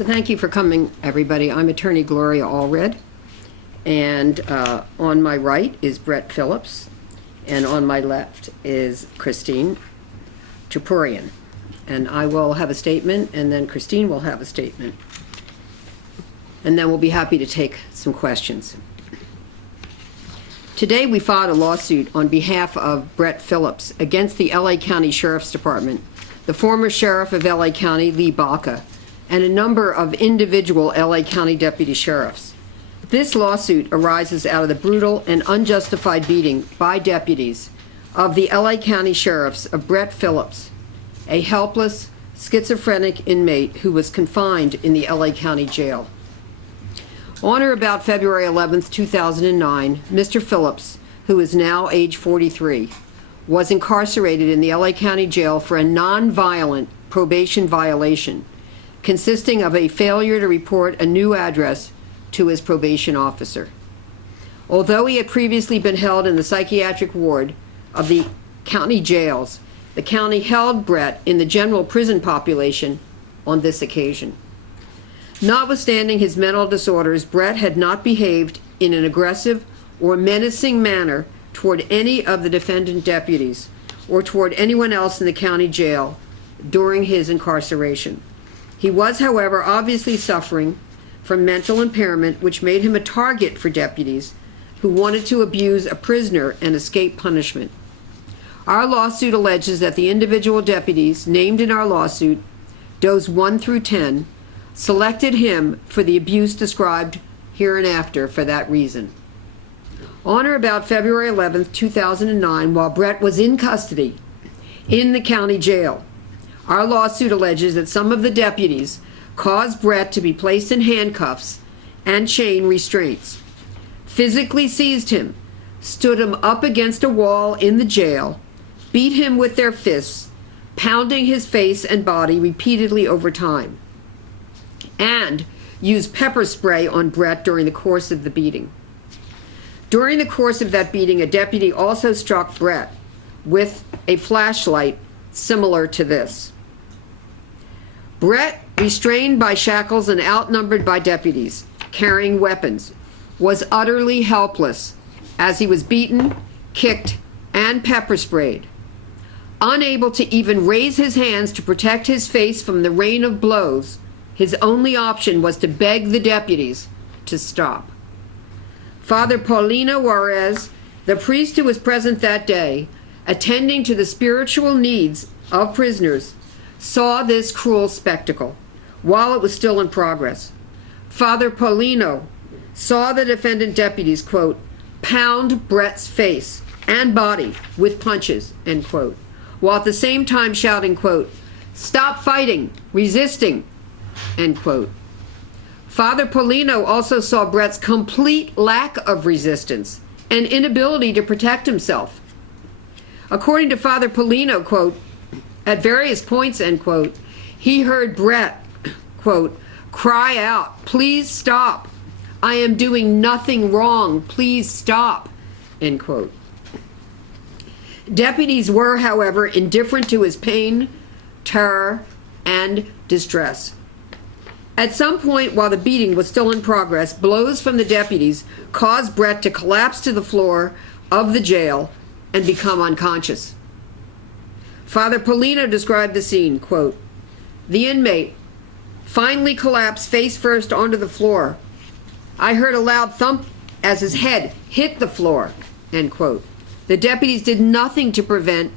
So thank you for coming, everybody. I'm Attorney Gloria Allred, and on my right is Bret Phillips, and on my left is Christine Chapurian. And I will have a statement, and then Christine will have a statement. And then we'll be happy to take some questions. Today we filed a lawsuit on behalf of Bret Phillips against the LA County Sheriff's Department, the former sheriff of LA County, Lee Baca, and a number of individual LA County deputy sheriffs. This lawsuit arises out of the brutal and unjustified beating by deputies of the LA County sheriffs of Bret Phillips, a helpless, schizophrenic inmate who was confined in the LA County jail. On or about February 11, 2009, Mr. Phillips, who is now age 43, was incarcerated in the LA County jail for a non-violent probation violation, consisting of a failure to report a new address to his probation officer. Although he had previously been held in the psychiatric ward of the county jails, the county held Bret in the general prison population on this occasion. Notwithstanding his mental disorders, Bret had not behaved in an aggressive or menacing manner toward any of the defendant deputies or toward anyone else in the county jail during his incarceration. He was, however, obviously suffering from mental impairment, which made him a target for deputies who wanted to abuse a prisoner and escape punishment. Our lawsuit alleges that the individual deputies named in our lawsuit, does 1 through 10, selected him for the abuse described hereinafter for that reason. On or about February 11, 2009, while Bret was in custody in the county jail, our lawsuit alleges that some of the deputies caused Bret to be placed in handcuffs and chain restraints, physically seized him, stood him up against a wall in the jail, beat him with their fists, pounding his face and body repeatedly over time, and used pepper spray on Bret during the course of the beating. During the course of that beating, a deputy also struck Bret with a flashlight similar to this. Bret, restrained by shackles and outnumbered by deputies carrying weapons, was utterly helpless as he was beaten, kicked, and pepper sprayed. Unable to even raise his hands to protect his face from the rain of blows, his only option was to beg the deputies to stop. Father Paulino Juarez, the priest who was present that day, attending to the spiritual needs of prisoners, saw this cruel spectacle while it was still in progress. Father Paulino saw the defendant deputies, quote, pound Bret's face and body with punches, end quote, while at the same time shouting, quote, stop fighting, resisting, end quote. Father Paulino also saw Bret's complete lack of resistance and inability to protect himself. According to Father Paulino, quote, at various points, end quote, he heard Bret, quote, cry out, please stop. I am doing nothing wrong. Please stop, end quote. Deputies were, however, indifferent to his pain, terror, and distress. At some point while the beating was still in progress, blows from the deputies caused Bret to collapse to the floor of the jail and become unconscious. Father Paulino described the scene, quote, the inmate finally collapsed face first onto the floor. I heard a loud thump as his head hit the floor, end quote. The deputies did nothing to prevent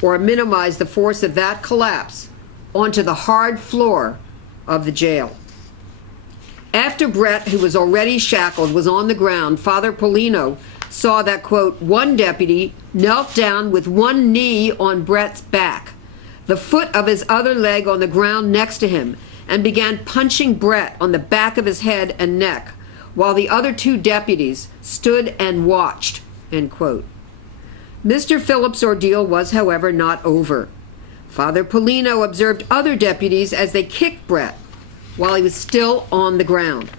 or minimize the force of that collapse onto the hard floor of the jail. After Bret, who was already shackled, was on the ground, Father Paulino saw that, quote, one deputy knelt down with one knee on Bret's back, the foot of his other leg on the ground next to him, and began punching Bret on the back of his head and neck, while the other two deputies stood and watched, end quote. Mr. Phillips' ordeal was, however, not over. Father Paulino observed other deputies as they kicked Bret while he was still on the ground.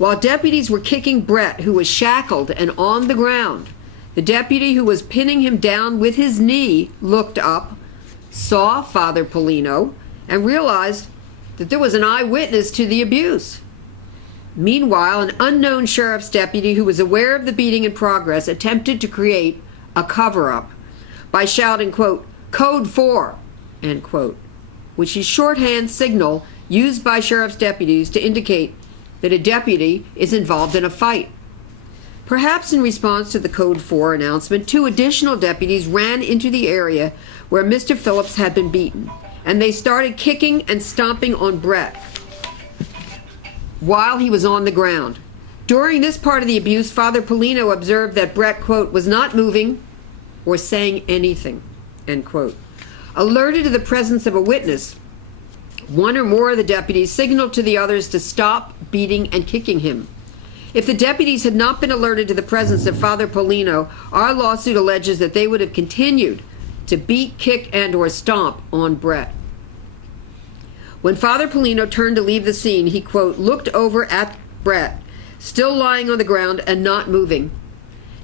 While deputies were kicking Bret, who was shackled and on the ground, the deputy who was pinning him down with his knee looked up, saw Father Paulino, and realized that there was an eyewitness to the abuse. Meanwhile, an unknown sheriff's deputy who was aware of the beating in progress attempted to create a cover-up by shouting, quote, "Code 4," end quote, which is shorthand signal used by sheriff's deputies to indicate that a deputy is involved in a fight. Perhaps in response to the Code 4 announcement, 2 additional deputies ran into the area where Mr. Phillips had been beaten, and they started kicking and stomping on Bret while he was on the ground. During this part of the abuse, Father Polino observed that Bret, quote, "was not moving or saying anything," end quote. Alerted to the presence of a witness, one or more of the deputies signaled to the others to stop beating and kicking him. If the deputies had not been alerted to the presence of Father Polino, our lawsuit alleges that they would have continued to beat, kick, and/or stomp on Bret. When Father Polino turned to leave the scene, he, quote, "looked over at Bret, still lying on the ground and not moving,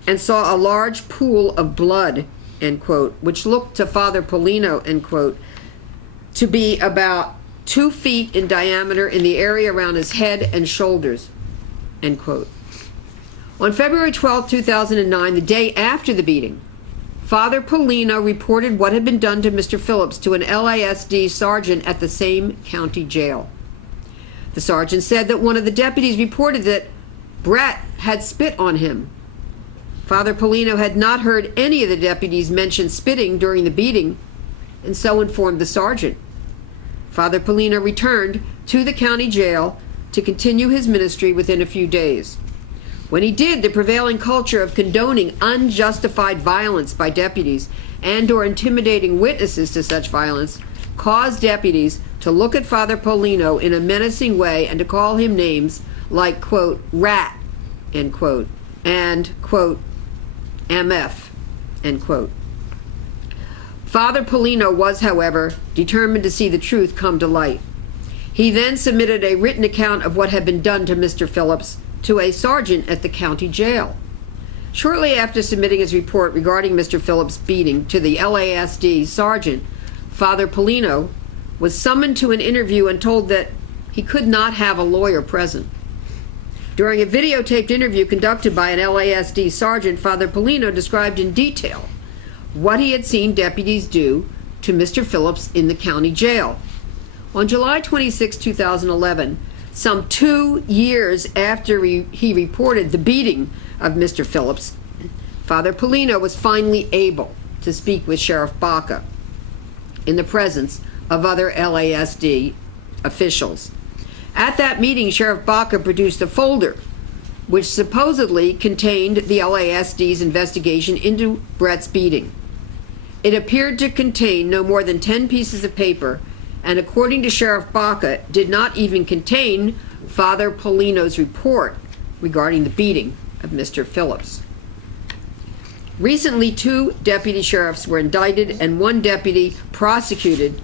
and saw a large pool of blood," end quote, which looked to Father Polino, end quote, to be about 2 feet in diameter in the area around his head and shoulders, end quote. On February 12, 2009, the day after the beating, Father Polino reported what had been done to Mr. Phillips to an LASD sergeant at the same county jail. The sergeant said that one of the deputies reported that Bret had spit on him. Father Polino had not heard any of the deputies mention spitting during the beating, and so informed the sergeant. Father Polino returned to the county jail to continue his ministry within a few days. When he did, the prevailing culture of condoning unjustified violence by deputies and/or intimidating witnesses to such violence caused deputies to look at Father Polino in a menacing way and to call him names like, quote, "rat," end quote, and, quote, "MF," end quote. Father Polino was, however, determined to see the truth come to light. He then submitted a written account of what had been done to Mr. Phillips to a sergeant at the county jail. Shortly after submitting his report regarding Mr. Phillips' beating to the LASD sergeant, Father Polino was summoned to an interview and told that he could not have a lawyer present. During a videotaped interview conducted by an LASD sergeant, Father Polino described in detail what he had seen deputies do to Mr. Phillips in the county jail. On July 26, 2011, some 2 years after he reported the beating of Mr. Phillips, Father Polino was finally able to speak with Sheriff Baca in the presence of other LASD officials. At that meeting, Sheriff Baca produced a folder which supposedly contained the LASD's investigation into Bret's beating. It appeared to contain no more than 10 pieces of paper, and according to Sheriff Baca, did not even contain Father Polino's report regarding the beating of Mr. Phillips. Recently, 2 deputy sheriffs were indicted and 1 deputy prosecuted.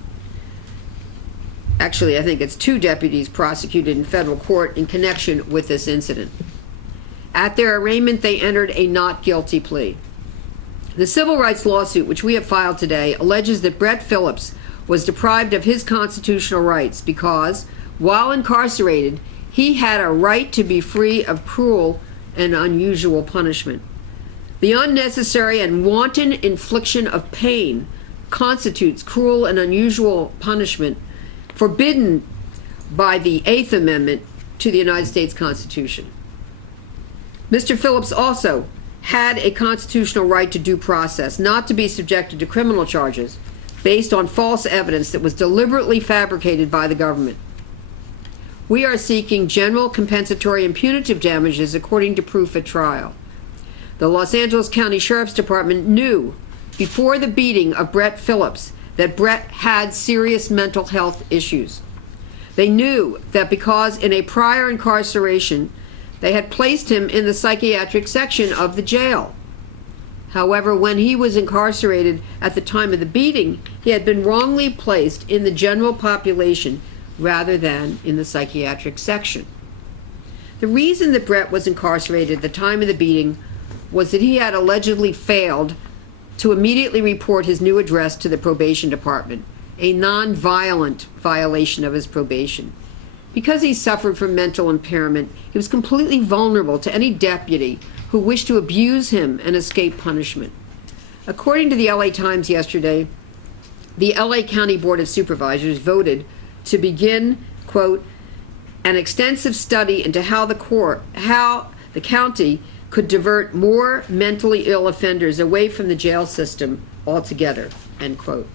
Actually, I think it's 2 deputies prosecuted in federal court in connection with this incident. At their arraignment, they entered a not guilty plea. The civil rights lawsuit, which we have filed today, alleges that Bret Phillips was deprived of his constitutional rights because, while incarcerated, he had a right to be free of cruel and unusual punishment. The unnecessary and wanton infliction of pain constitutes cruel and unusual punishment forbidden by the 8th Amendment to the United States Constitution. Mr. Phillips also had a constitutional right to due process, not to be subjected to criminal charges based on false evidence that was deliberately fabricated by the government. We are seeking general compensatory and punitive damages according to proof at trial. The Los Angeles County Sheriff's Department knew before the beating of Bret Phillips that Bret had serious mental health issues. They knew that because in a prior incarceration, they had placed him in the psychiatric section of the jail. However, when he was incarcerated at the time of the beating, he had been wrongly placed in the general population rather than in the psychiatric section. The reason that Bret was incarcerated at the time of the beating was that he had allegedly failed to immediately report his new address to the probation department, a non-violent violation of his probation. Because he suffered from mental impairment, he was completely vulnerable to any deputy who wished to abuse him and escape punishment. According to the LA Times yesterday, the LA County Board of Supervisors voted to begin, quote, an extensive study into how the county could divert more mentally ill offenders away from the jail system altogether, end quote.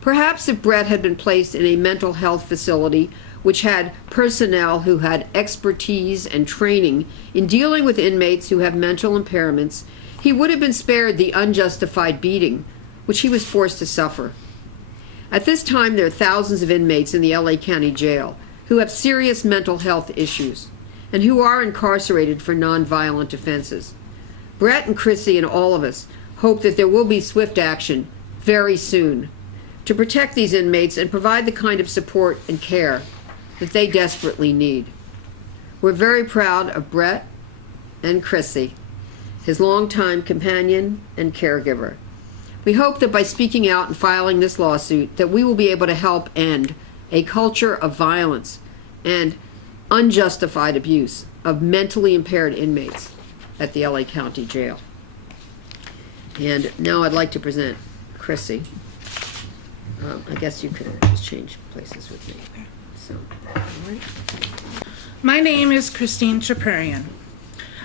Perhaps if Bret had been placed in a mental health facility which had personnel who had expertise and training in dealing with inmates who have mental impairments, he would have been spared the unjustified beating which he was forced to suffer. At this time, there are thousands of inmates in the LA County Jail who have serious mental health issues and who are incarcerated for nonviolent offenses. Bret and Chrissy and all of us hope that there will be swift action very soon to protect these inmates and provide the kind of support and care that they desperately need. We're very proud of Bret and Chrissy, his longtime companion and caregiver. We hope that by speaking out and filing this lawsuit that we will be able to help end a culture of violence and unjustified abuse of mentally impaired inmates at the LA County Jail. And now I'd like to present Chrissy. I guess you could just change places with me. So, all right. My name is Christine Chapurian.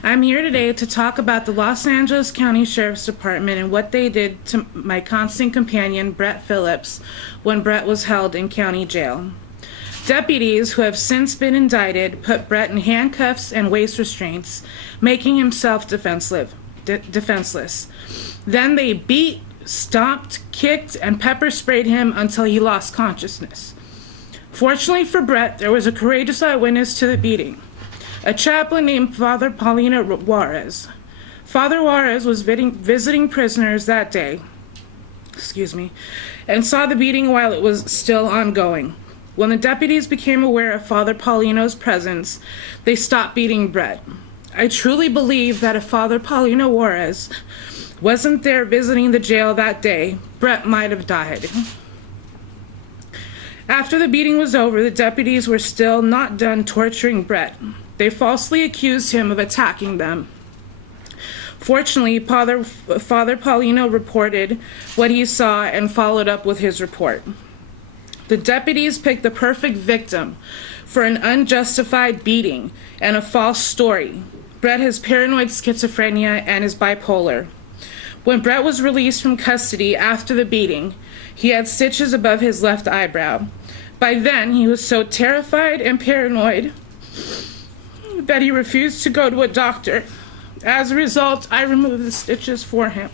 I'm here today to talk about the Los Angeles County Sheriff's Department and what they did to my constant companion, Bret Phillips, when Bret was held in county jail. Deputies who have since been indicted put Bret in handcuffs and waist restraints, making himself defenseless. Then they beat, stomped, kicked, and pepper sprayed him until he lost consciousness. Fortunately for Bret, there was a courageous eyewitness to the beating, a chaplain named Father Paulino Juarez. Father Juarez was visiting prisoners that day, and saw the beating while it was still ongoing. When the deputies became aware of Father Paulino's presence, they stopped beating Bret. I truly believe that if Father Paulino Juarez wasn't there visiting the jail that day, Bret might have died. After the beating was over, the deputies were still not done torturing Bret. They falsely accused him of attacking them. Fortunately, Father Paulino reported what he saw and followed up with his report. The deputies picked the perfect victim for an unjustified beating and a false story. Bret has paranoid schizophrenia and is bipolar. When Bret was released from custody after the beating, he had stitches above his left eyebrow. By then, he was so terrified and paranoid that he refused to go to a doctor. As a result, I removed the stitches for him.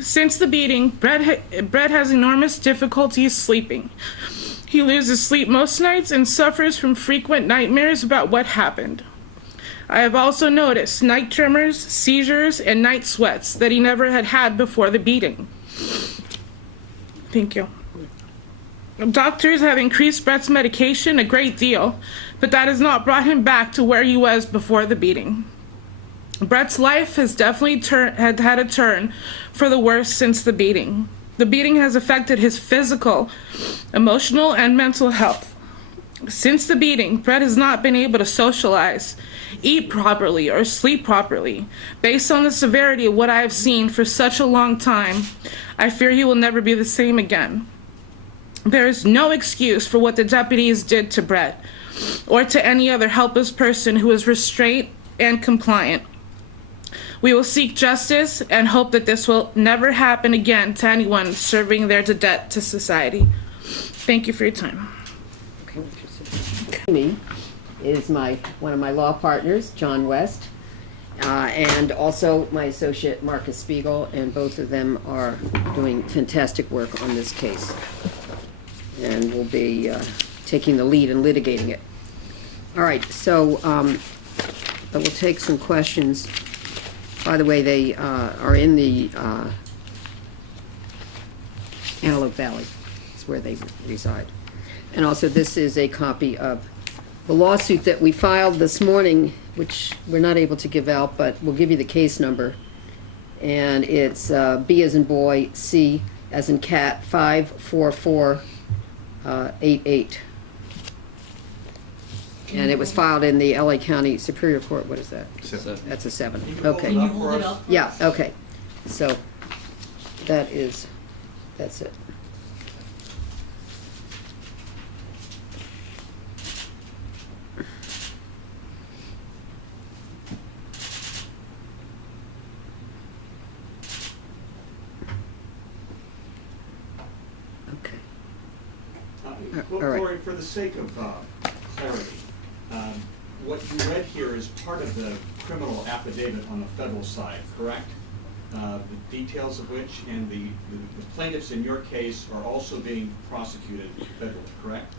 Since the beating, Bret has enormous difficulties sleeping. He loses sleep most nights and suffers from frequent nightmares about what happened. I have also noticed night tremors, seizures, and night sweats that he never had before the beating. Thank you. Doctors have increased Bret's medication a great deal, but that has not brought him back to where he was before the beating. Bret's life has definitely had a turn for the worse since the beating. The beating has affected his physical, emotional, and mental health. Since the beating, Bret has not been able to socialize, eat properly, or sleep properly. Based on the severity of what I have seen for such a long time, I fear he will never be the same again. There is no excuse for what the deputies did to Bret, or to any other helpless person who is restrained and compliant. We will seek justice and hope that this will never happen again to anyone serving their debt to society. Thank you for your time. Me is one of my law partners, John West, and also my associate, Marcus Spiegel, and both of them are doing fantastic work on this case and will be taking the lead in litigating it. All right, so I will take some questions. By the way, they are in the Antelope Valley. It's where they reside. And also, this is a copy of the lawsuit that we filed this morning, which we're not able to give out, but we'll give you the case number. And it's B as in boy, C as in cat 54488. And it was filed in the LA County Superior Court. What is that? 7. That's a 7. You can hold Okay. it up for us. Yeah, okay. So that's it. Okay. Well, all right. Gloria, for the sake of clarity, what you read here is part of the criminal affidavit on the federal side, correct? The details of which and the plaintiffs in your case are also being prosecuted federally, correct?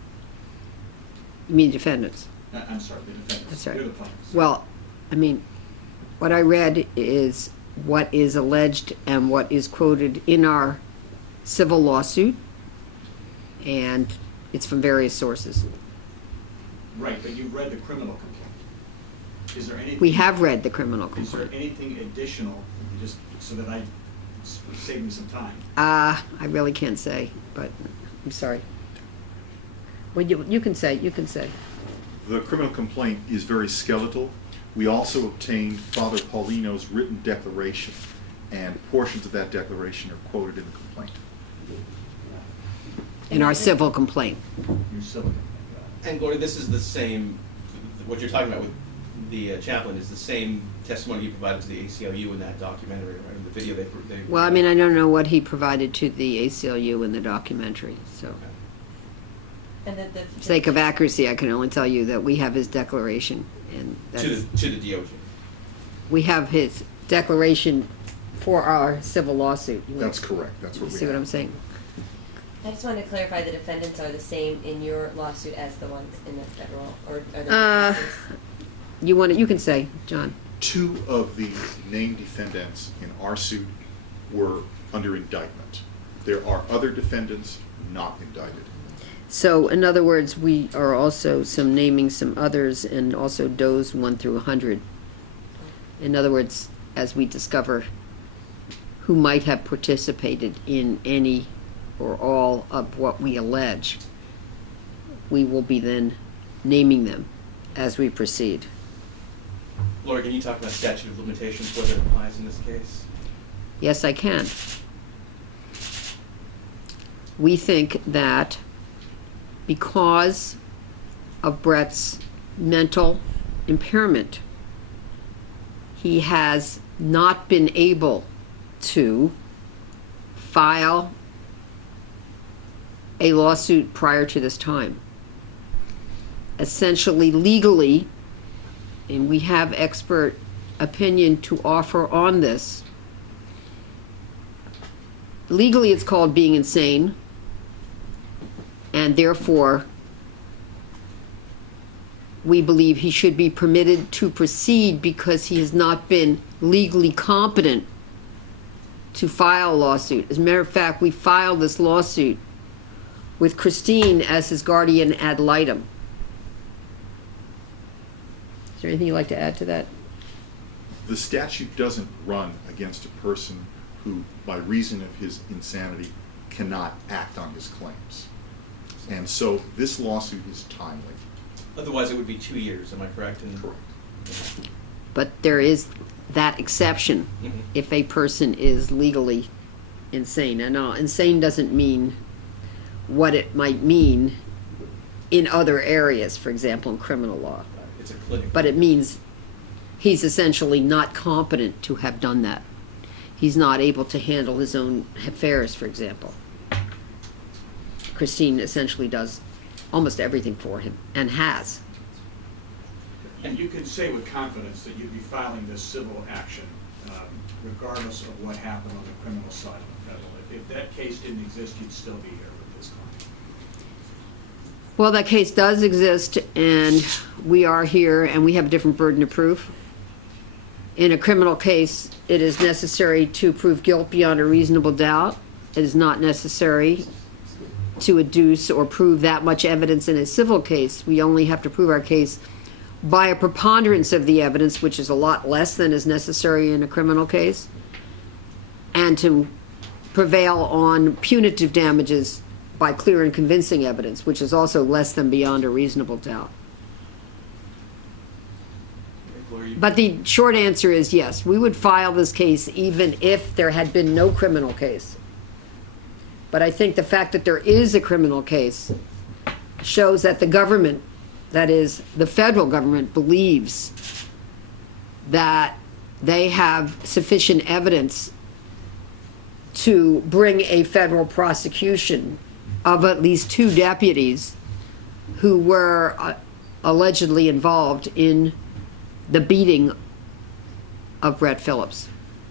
You mean defendants? I'm sorry, the defendants. That's right. You're the plaintiffs. Well, I mean, what I read is what is alleged and what is quoted in our civil lawsuit, and it's from various sources. Right, but you've read the criminal complaint. Is there anything? We have read the criminal Is there complaint. anything additional, just so that I save me some time? I really can't say, but I'm sorry. Well, you can say. The criminal complaint is very skeletal. We also obtained Father Paulino's written declaration, and portions of that declaration are quoted in the complaint. In our civil complaint. Your civil complaint. And Gloria, this is the same, what you're talking about with the chaplain is the same testimony you provided to the ACLU in that documentary, right, in the video they Well, I mean, I don't know what he provided to the ACLU in the documentary, so. Okay. And then For the sake of accuracy, I can only tell you that we have his declaration, and To that's, the DOJ. we have his declaration for our civil lawsuit. That's correct. That's You what we see what have. I'm saying? I just wanted to clarify the defendants are the same in your lawsuit as the ones in the federal, or are there differences? You can say, John. 2 of the named defendants in our suit were under indictment. There are other defendants not indicted. So, in other words, we are also naming some others, and also does 1 through 100. In other words, as we discover who might have participated in any or all of what we allege, we will be then naming them as we proceed. Gloria, can you talk about statute of limitations, whether it applies in this case? Yes, I can. We think that because of Bret's mental impairment, he has not been able to file a lawsuit prior to this time. Essentially, legally, and we have expert opinion to offer on this, legally it's called being insane, and therefore we believe he should be permitted to proceed because he has not been legally competent to file a lawsuit. As a matter of fact, we filed this lawsuit with Christine as his guardian ad litem. Is there anything you'd like to add to that? The statute doesn't run against a person who, by reason of his insanity, cannot act on his claims. And so this lawsuit is timely. Otherwise, it would be 2 years, am I correct? Correct. But there is that exception Mhm. if a person is legally insane. And insane doesn't mean what it might mean in other areas, for example, in criminal law. It's a clinic. But it means he's essentially not competent to have done that. He's not able to handle his own affairs, for example. Christine essentially does almost everything for him, and has. And you can say with confidence that you'd be filing this civil action regardless of what happened on the criminal side of the federal. If that case didn't exist, you'd still be here with this client. Well, that case does exist, and we are here, and we have a different burden of proof. In a criminal case, it is necessary to prove guilt beyond a reasonable doubt. It is not necessary to adduce or prove that much evidence in a civil case. We only have to prove our case by a preponderance of the evidence, which is a lot less than is necessary in a criminal case, and to prevail on punitive damages by clear and convincing evidence, which is also less than beyond a reasonable doubt. Gloria, But the short answer is yes, we would file this case even if there had been no criminal case. But I think the fact that there is a criminal case shows that the government, that is, the federal government, believes that they have sufficient evidence to bring a federal prosecution of at least 2 deputies who were allegedly involved in the beating of Bret Phillips.